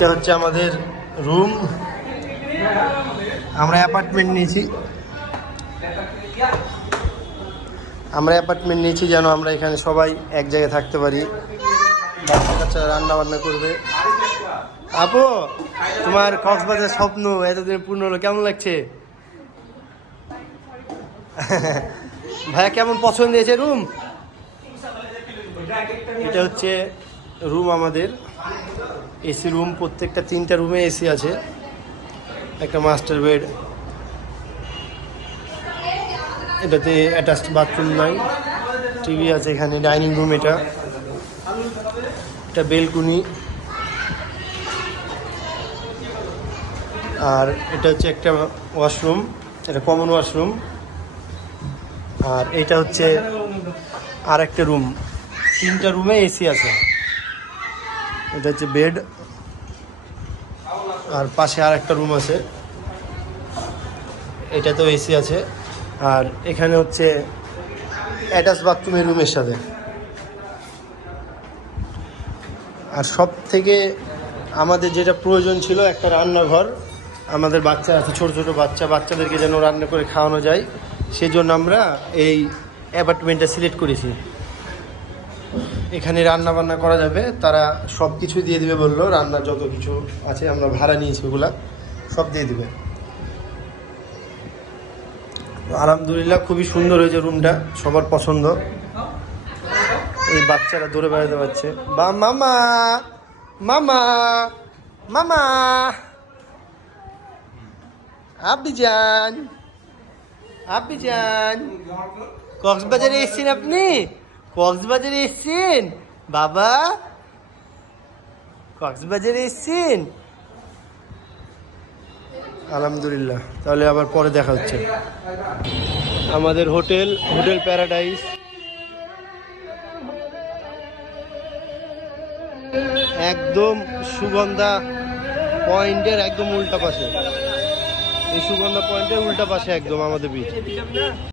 এইটা হচ্ছে আমাদের রুম। আমরা অ্যাপার্টমেন্ট নিয়েছি যেন আমরা এখানে সবাই এক জায়গায় থাকতে পারি। বাচ্চা রান্না বান্না করবে। আপু, তোমার কক্সবাজার স্বপ্ন এতদিন পূর্ণ হলো, কেমন লাগছে? ভাইয়া কেমন পছন্দ হয়েছে রুম? এটা হচ্ছে রুম আমাদের, এসি রুম। প্রত্যেকটা 3টা রুমে এসি আছে, একটা মাস্টার বেড, এটাতে অ্যাটাচড বাথরুম নাই, টিভি আছে এখানে। ডাইনিং রুম এটা বেলকুনি। আর এটা হচ্ছে একটা ওয়াশরুম, এটা কমন ওয়াশরুম। আর এটা হচ্ছে আর একটা রুম, 3টা রুমে এসি আছে। এটা হচ্ছে বেড, আর পাশে আর একটা রুম আছে, এটাতেও এসি আছে। আর এখানে হচ্ছে অ্যাটাচ বাথরুমের রুমের সাথে। আর সব থেকে আমাদের যেটা প্রয়োজন ছিল, একটা রান্নাঘর। আমাদের বাচ্চা আছে, ছোট ছোট বাচ্চাদেরকে যেন রান্না করে খাওয়ানো যায়, সেজন্য আমরা এই অ্যাপার্টমেন্টটা সিলেক্ট করেছি। এখানে রান্না বান্না করা যাবে, তারা সব কিছু দিয়ে দিবে বললো। রান্নার যত কিছু আছে আমরা ভাড়া নিয়েছি, ওগুলা সব দিয়ে দিবে। আলহামদুলিল্লাহ খুবই সুন্দর হয়েছে রুমটা, সবার পছন্দ। এই বাচ্চারা দৌড়ে বেড়াতে পারছে। বা মামা মামা মামা, আব্বিজান কক্সবাজারে এসছেন আপনি? কক্সবাজারে এসছেন বাবা? কক্সবাজারে এসছেন? আলহামদুলিল্লাহ, তাহলে আবার পরে দেখা হচ্ছে। আমাদের হোটেল প্যারাডাইস, একদম সুগন্ধা পয়েন্টের একদম উল্টা পাশে। এই সুগন্ধা পয়েন্টের উল্টা পাশে একদম আমাদের বিচ।